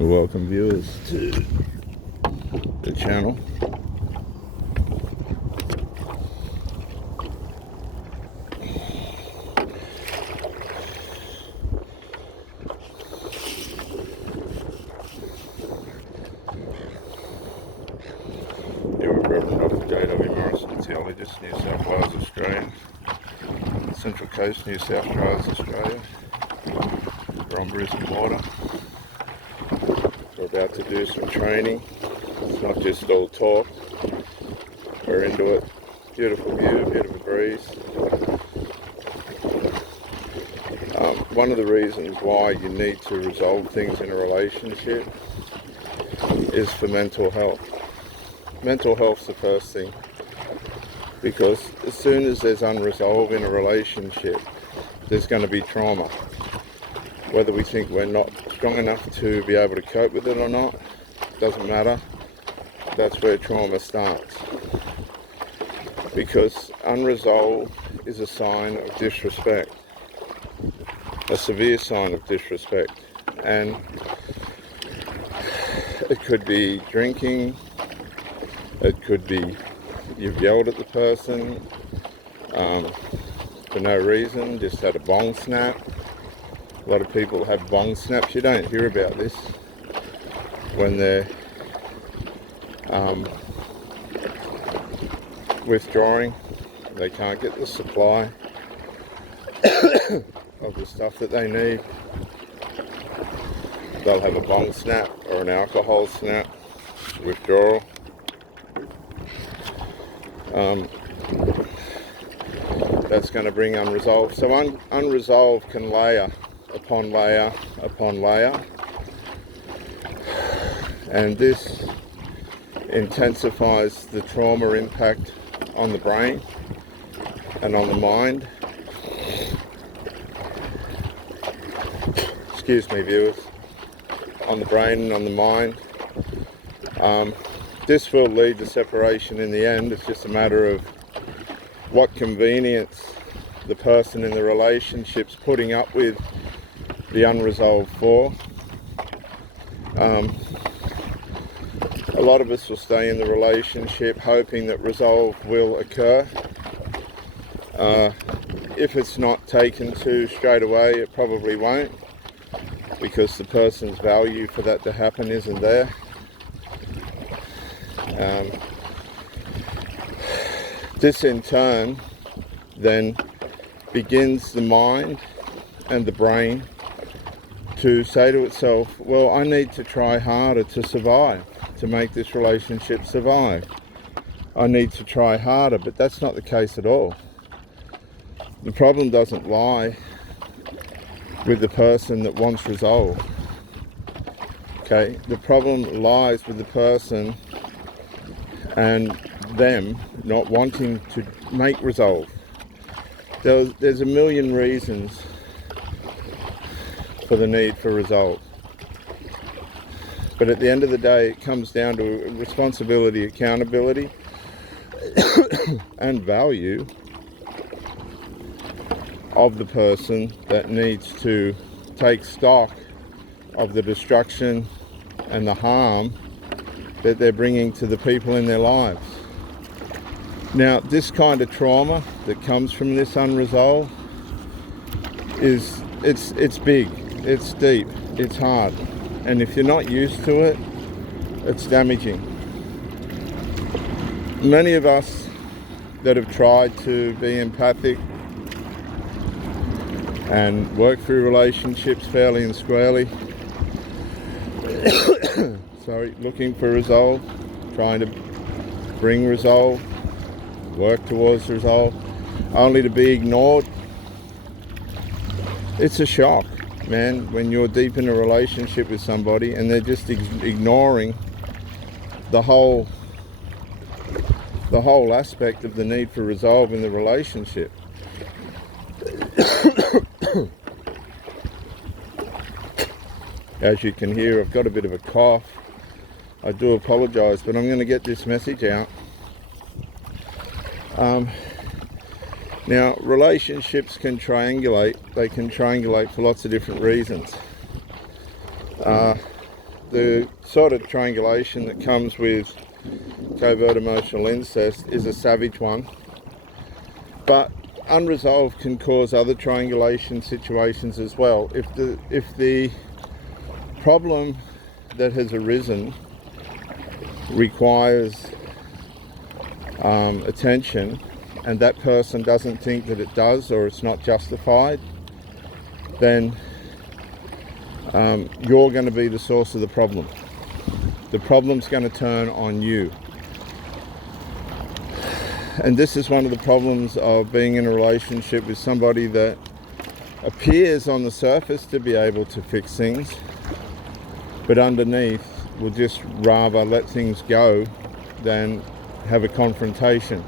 Welcome viewers to the channel. Here with Reverend Dr. J.W. Morrison, theologist, New South Wales, Australia. Central Coast, New South Wales, Australia. We're on Brisbane water. We're about to do some training. It's not just all talk. We're into it. Beautiful view, beautiful breeze. One of the reasons why you need to resolve things in a relationship is for mental health. Mental health's the first thing, because as soon as there's unresolved in a relationship, there's going to be trauma. Whether we think we're not strong enough to be able to cope with it or not, doesn't matter. That's where trauma starts. Because unresolved is a sign of disrespect, a severe sign of disrespect. And it could be drinking, it could be you've yelled at the person for no reason, just had a bong snap. A lot of people have bong snaps. You don't hear about this when they're withdrawing. They can't get the supply of the stuff that they need. They'll have a bong snap or an alcohol snap, withdrawal. That's going to bring unresolved. So unresolved can layer upon layer upon layer, and this intensifies the trauma impact on the brain and on the mind. Excuse me, viewers. On the brain and on the mind. This will lead to separation in the end. It's just a matter of what convenience the person in the relationship's putting up with the unresolved for. A lot of us will stay in the relationship hoping that resolve will occur. If it's not taken to straight away, it probably won't, because the person's value for that to happen isn't there. This in turn then begins the mind and the brain to say to itself, well, I need to try harder to survive, to make this relationship survive. I need to try harder, but that's not the case at all. The problem doesn't lie with the person that wants resolve. Okay, the problem lies with the person and them not wanting to make resolve. There's a million reasons for the need for resolve, but at the end of the day it comes down to responsibility, accountability and value of the person that needs to take stock of the destruction and the harm that they're bringing to the people in their lives. Now, this kind of trauma that comes from this unresolved is it's big, it's deep, it's hard, and if you're not used to it, it's damaging. Many of us that have tried to be empathic and work through relationships fairly and squarely, looking for resolve, trying to bring resolve, work towards resolve, only to be ignored. It's a shock, man, when you're deep in a relationship with somebody and they're just ignoring the whole aspect of the need for resolve in the relationship. As you can hear, I've got a bit of a cough. I do apologise, but I'm going to get this message out. Now, relationships can triangulate. They can triangulate for lots of different reasons. the sort of triangulation that comes with covert emotional incest is a savage one, but unresolved can cause other triangulation situations as well. If the problem that has arisen requires attention, and that person doesn't think that it does, or it's not justified, then you're going to be the source of the problem. The problem's going to turn on you. And this is one of the problems of being in a relationship with somebody that appears on the surface to be able to fix things, but underneath will just rather let things go than have a confrontation.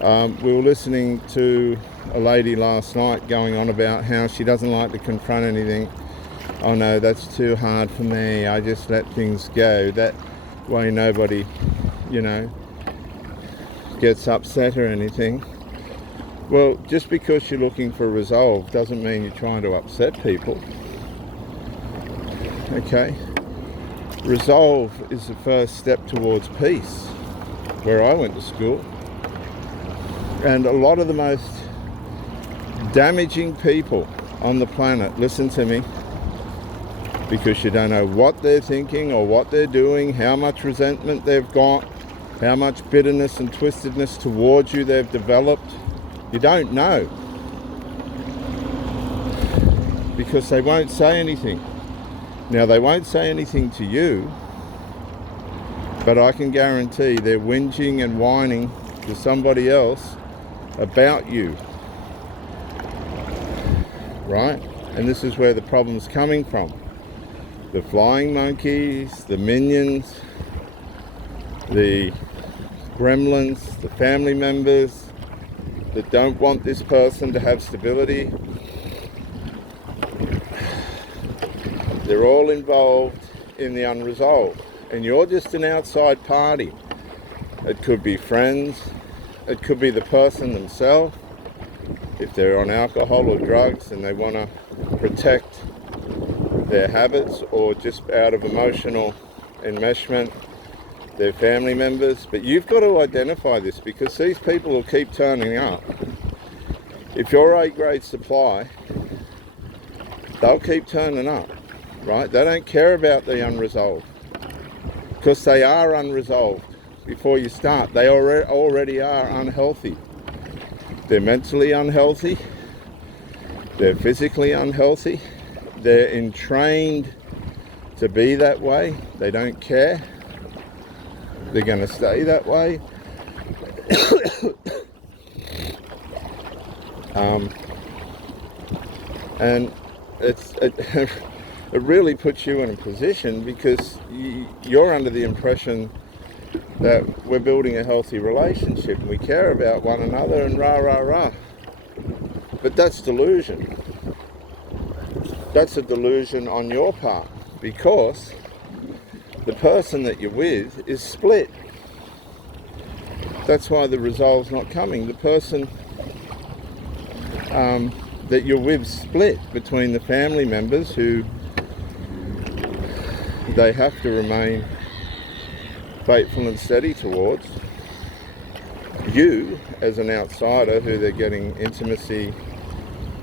We were listening to a lady last night going on about how she doesn't like to confront anything. Oh no, that's too hard for me, I just let things go. That way nobody, gets upset or anything. Well, just because you're looking for resolve doesn't mean you're trying to upset people. Okay? Resolve is the first step towards peace, where I went to school. And a lot of the most damaging people on the planet, listen to me, because you don't know what they're thinking or what they're doing, how much resentment they've got, how much bitterness and twistedness towards you they've developed. You don't know, because they won't say anything. Now, they won't say anything to you, but I can guarantee they're whinging and whining to somebody else about you, right? And this is where the problem's coming from. The flying monkeys, the minions, the gremlins, the family members that don't want this person to have stability. They're all involved in the unresolved, and you're just an outside party. It could be friends, it could be the person themselves, if they're on alcohol or drugs and they want to protect their habits, or just out of emotional enmeshment, their family members. But you've got to identify this, because these people will keep turning up. If you're A-grade supply, they'll keep turning up, right? They don't care about the unresolved, because they are unresolved. Before you start, they already are unhealthy. They're mentally unhealthy, they're physically unhealthy, they're entrained to be that way, they don't care, they're going to stay that way. And it really puts you in a position, because you're under the impression that we're building a healthy relationship and we care about one another and rah rah rah. But that's delusion. That's a delusion on your part, because the person that you're with is split. That's why the resolve's not coming. The person that you're with split between the family members, who they have to remain faithful and steady towards. You, as an outsider, who they're getting intimacy,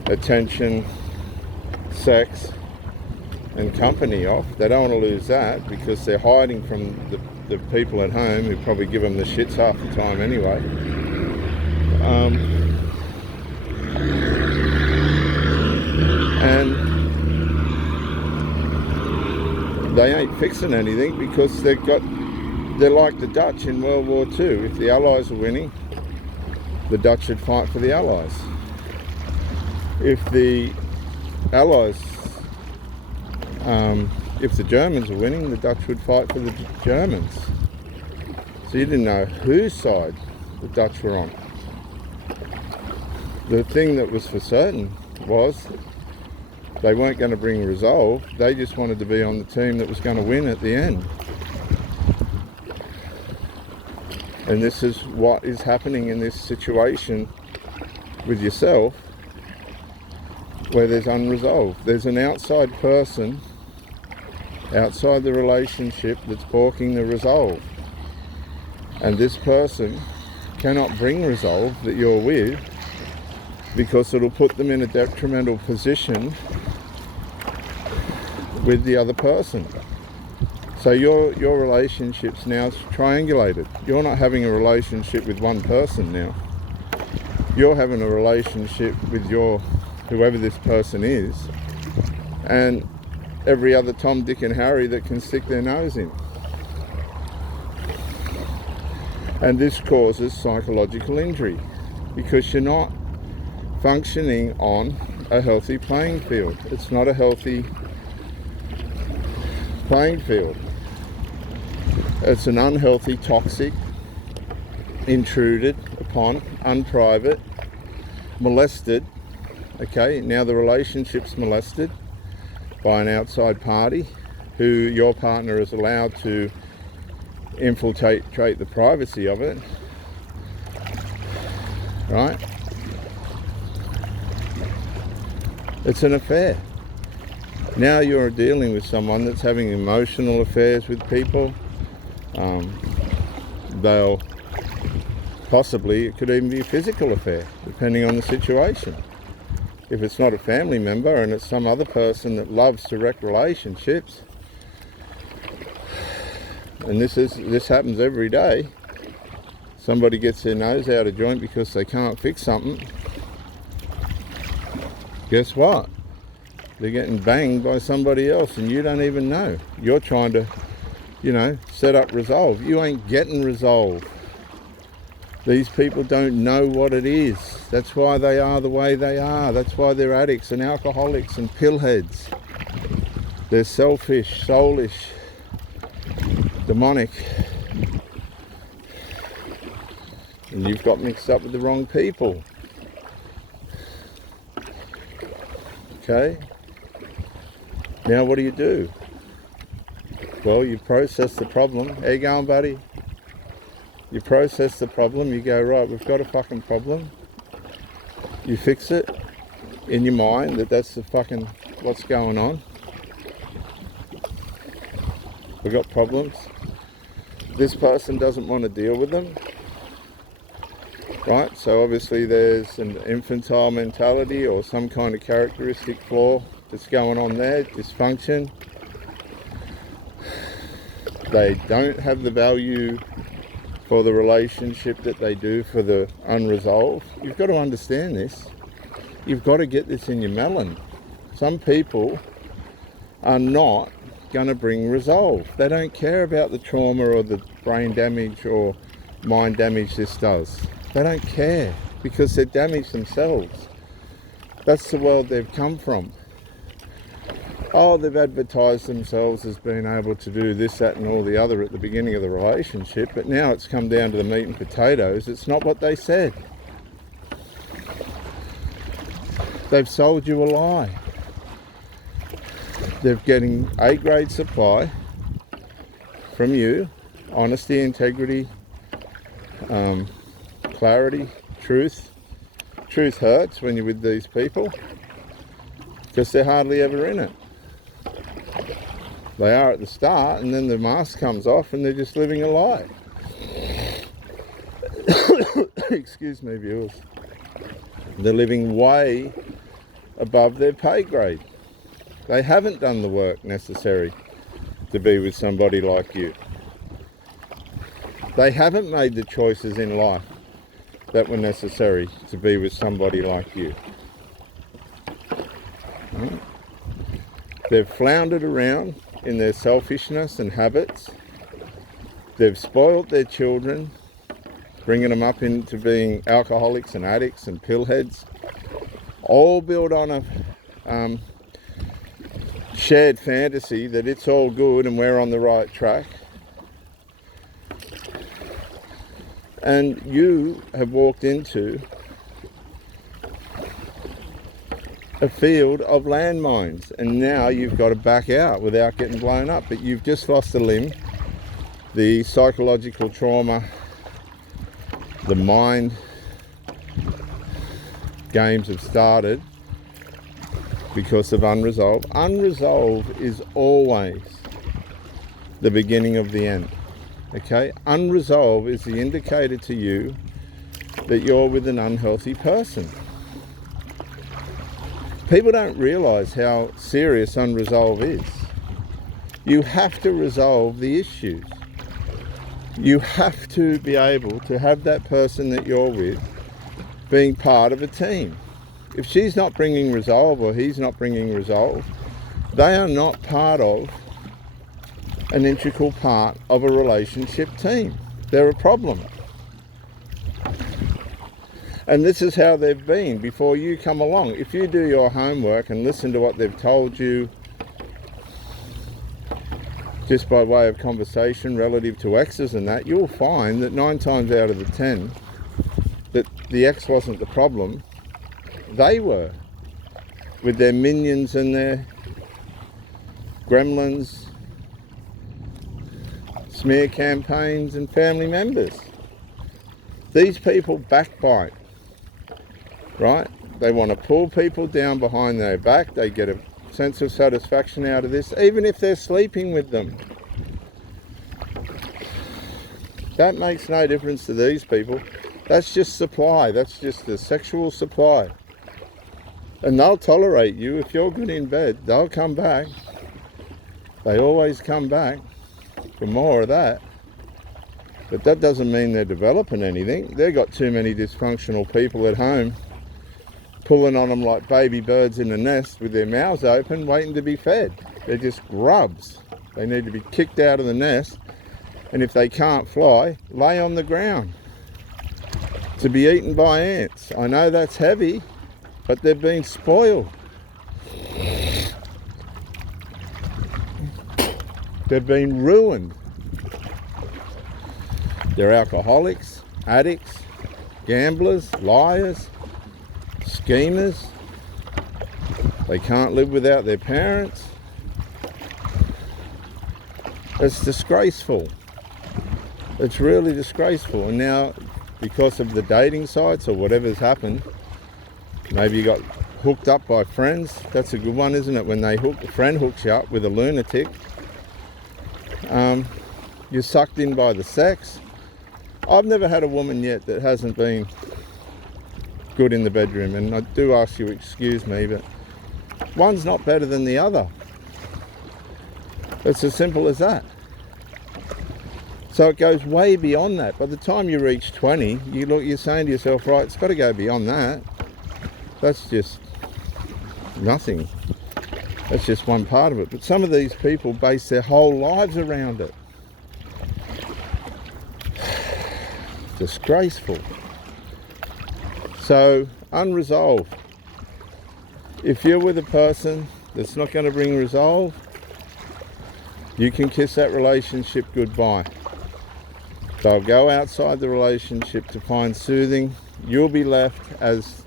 attention, sex and company off, they don't want to lose that, because they're hiding from the people at home who probably give them the shits half the time anyway. And they ain't fixing anything, because they're like the Dutch in World War II. If the Allies are winning, the Dutch should fight for the Allies. If the Allies, if the Germans are winning, the Dutch would fight for the Germans. So you didn't know whose side the Dutch were on. The thing that was for certain was they weren't going to bring resolve. They just wanted to be on the team that was going to win at the end. And this is what is happening in this situation with yourself, where there's unresolved. There's an outside person outside the relationship that's balking the resolve. And this person cannot bring resolve that you're with, because it'll put them in a detrimental position with the other person. So your relationship's now triangulated. You're not having a relationship with one person now. You're having a relationship with whoever this person is, and every other Tom, Dick and Harry that can stick their nose in. And this causes psychological injury because you're not functioning on a healthy playing field. It's not a healthy playing field. It's an unhealthy, toxic, intruded upon, unprivate, molested. Okay, now the relationship's molested by an outside party who your partner is allowed to infiltrate the privacy of it, right? It's an affair. Now you're dealing with someone that's having emotional affairs with people. They'll possibly, it could even be a physical affair, depending on the situation. If it's not a family member and it's some other person that loves to wreck relationships, and this happens every day. Somebody gets their nose out of joint because they can't fix something. Guess what? They're getting banged by somebody else and you don't even know. You're trying to, set up resolve. You ain't getting resolve. These people don't know what it is. That's why they are the way they are. That's why they're addicts and alcoholics and pillheads. They're selfish, soulish, demonic. And you've got mixed up with the wrong people. Okay? Now what do? Well, you process the problem. How you going, buddy? You process the problem, you go, right, we've got a fucking problem. You fix it in your mind that's the fucking what's going on. We've got problems. This person doesn't want to deal with them. Right, so obviously there's an infantile mentality or some kind of characteristic flaw that's going on there, dysfunction. They don't have the value for the relationship that they do for the unresolved. You've got to understand this. You've got to get this in your melon. Some people are not going to bring resolve. They don't care about the trauma or the brain damage or mind damage this does. They don't care because they're damaged themselves. That's the world they've come from. Oh, they've advertised themselves as being able to do this, that and all the other at the beginning of the relationship, but now it's come down to the meat and potatoes. It's not what they said. They've sold you a lie. They're getting A-grade supply from you, honesty, integrity, clarity, truth. Truth hurts when you're with these people because they're hardly ever in it. They are at the start, and then the mask comes off and they're just living a lie. Excuse me, viewers. They're living way above their pay grade. They haven't done the work necessary to be with somebody like you. They haven't made the choices in life that were necessary to be with somebody like you. They've floundered around in their selfishness and habits. They've spoiled their children, bringing them up into being alcoholics and addicts and pillheads, all built on a shared fantasy that it's all good and we're on the right track. And you have walked into a field of landmines, and now you've got to back out without getting blown up, but you've just lost a limb. The psychological trauma, the mind games have started because of unresolved. Unresolved is always the beginning of the end. Okay? Unresolve is the indicator to you that you're with an unhealthy person. People don't realise how serious unresolve is. You have to resolve the issues. You have to be able to have that person that you're with being part of a team. If she's not bringing resolve or he's not bringing resolve, they are not part of an integral part of a relationship team. They're a problem. And this is how they've been before you come along. If you do your homework and listen to what they've told you just by way of conversation relative to exes and that, you'll find that 9 times out of the 10 that the ex wasn't the problem. They were, with their minions and their gremlins, smear campaigns and family members. These people backbite, right? They want to pull people down behind their back. They get a sense of satisfaction out of this, even if they're sleeping with them. That makes no difference to these people. That's just supply. That's just the sexual supply. And they'll tolerate you. If you're good in bed, they'll come back. They always come back for more of that. But that doesn't mean they're developing anything. They've got too many dysfunctional people at home pulling on them like baby birds in a nest with their mouths open, waiting to be fed. They're just grubs. They need to be kicked out of the nest, and if they can't fly, lay on the ground to be eaten by ants. I know that's heavy, but they've been spoiled. They've been ruined. They're alcoholics, addicts, gamblers, liars, schemers. They can't live without their parents. It's disgraceful. It's really disgraceful. And now, because of the dating sites or whatever's happened, maybe you got hooked up by friends. That's a good one, isn't it? When a friend hooks you up with a lunatic. You're sucked in by the sex. I've never had a woman yet that hasn't been good in the bedroom, and I do ask you to excuse me, but one's not better than the other. It's as simple as that. So it goes way beyond that. By the time you reach 20, you're saying to yourself, right, it's got to go beyond that. That's just nothing. That's just one part of it. But some of these people base their whole lives around it. Disgraceful. So, unresolved. If you're with a person that's not going to bring resolve, you can kiss that relationship goodbye. They'll go outside the relationship to find soothing. You'll be left as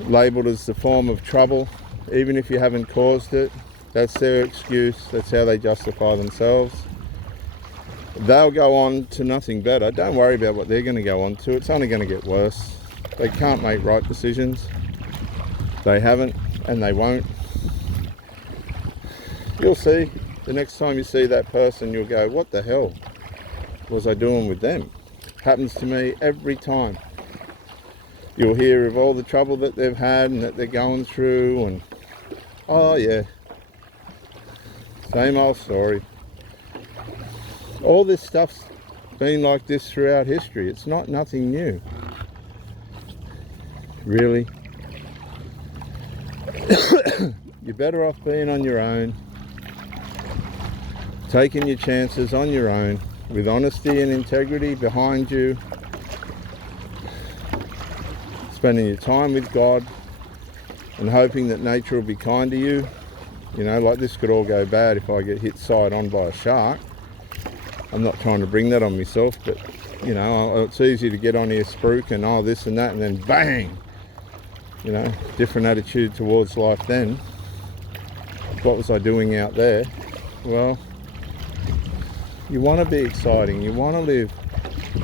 labelled as the form of trouble, even if you haven't caused it. That's their excuse. That's how they justify themselves. They'll go on to nothing better. Don't worry about what they're going to go on to. It's only going to get worse. They can't make right decisions. They haven't, and they won't. You'll see. The next time you see that person, you'll go, what the hell was I doing with them? Happens to me every time. You'll hear of all the trouble that they've had and that they're going through, and oh yeah, same old story. All this stuff's been like this throughout history. It's not nothing new. Really. You're better off being on your own, taking your chances on your own, with honesty and integrity behind you, spending your time with God and hoping that nature will be kind to you. You know, like this could all go bad if I get hit side on by a shark. I'm not trying to bring that on myself, but you know, it's easy to get on here spruik and oh this and that, and then bang, you know, different attitude towards life then. What was I doing out there? Well, you want to be exciting, you want to live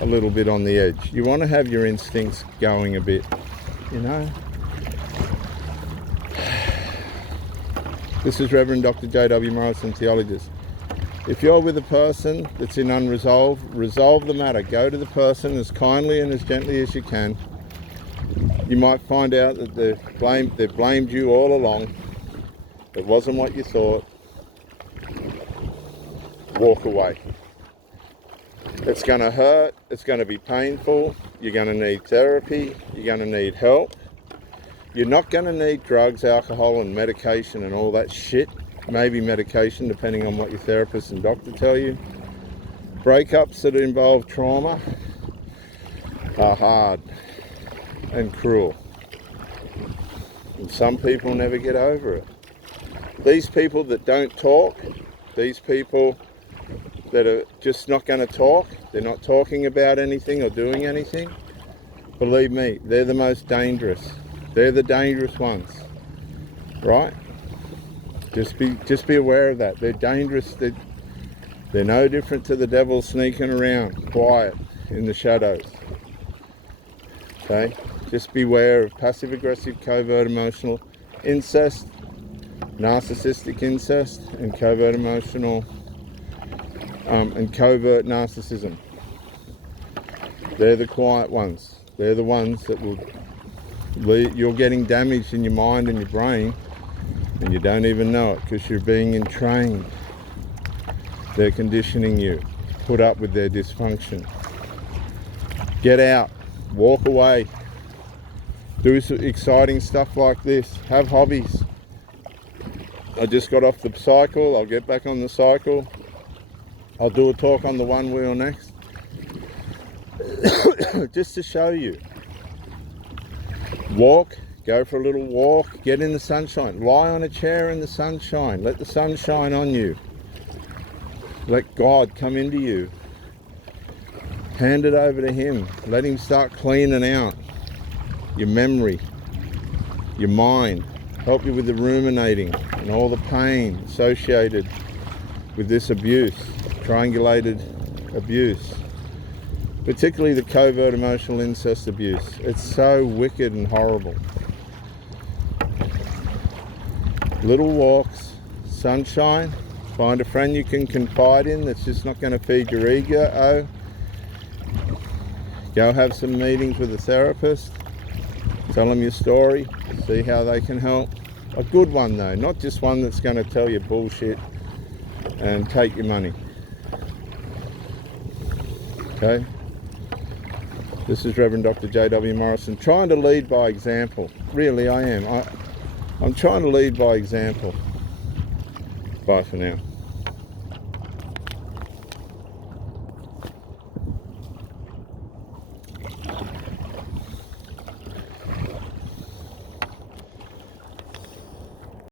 a little bit on the edge, you want to have your instincts going a bit, you know. This is Reverend Dr. J.W. Morrison, theologist. If you're with a person that's in Unresolve, resolve the matter. Go to the person as kindly and as gently as you can. You might find out that they've blamed you all along. It wasn't what you thought. Walk away. It's going to hurt. It's going to be painful. You're going to need therapy. You're going to need help. You're not going to need drugs, alcohol and medication and all that shit. Maybe medication depending on what your therapist and doctor tell you. Breakups that involve trauma are hard and cruel. And some people never get over it. These people that don't talk, these people that are just not going to talk, they're not talking about anything or doing anything, believe me, they're the most dangerous. They're the dangerous ones, right? Just be aware of that. They're dangerous. They're no different to the devil sneaking around, quiet in the shadows. Okay? Just beware of passive-aggressive, covert emotional incest, narcissistic incest, and covert emotional and covert narcissism. They're the quiet ones. They're the ones that will you're getting damaged in your mind and your brain, and you don't even know it because you're being entrained. They're conditioning you to put up with their dysfunction. Get out, walk away, do some exciting stuff like this, have hobbies. I just got off the cycle, I'll get back on the cycle. I'll do a talk on the one wheel next. Just to show you. Walk, go for a little walk, get in the sunshine, lie on a chair in the sunshine, let the sun shine on you. Let God come into you. Hand it over to Him. Let Him start cleaning out your memory, your mind. Help you with the ruminating and all the pain associated with this abuse, triangulated abuse. Particularly the covert emotional incest abuse. It's so wicked and horrible. Little walks, sunshine, find a friend you can confide in that's just not going to feed your ego. Go have some meetings with a therapist. Tell them your story. See how they can help. A good one though, not just one that's going to tell you bullshit and take your money. Okay? This is Reverend Dr. J.W. Morrison, trying to lead by example. Really, I am. I'm trying to lead by example. Bye for now.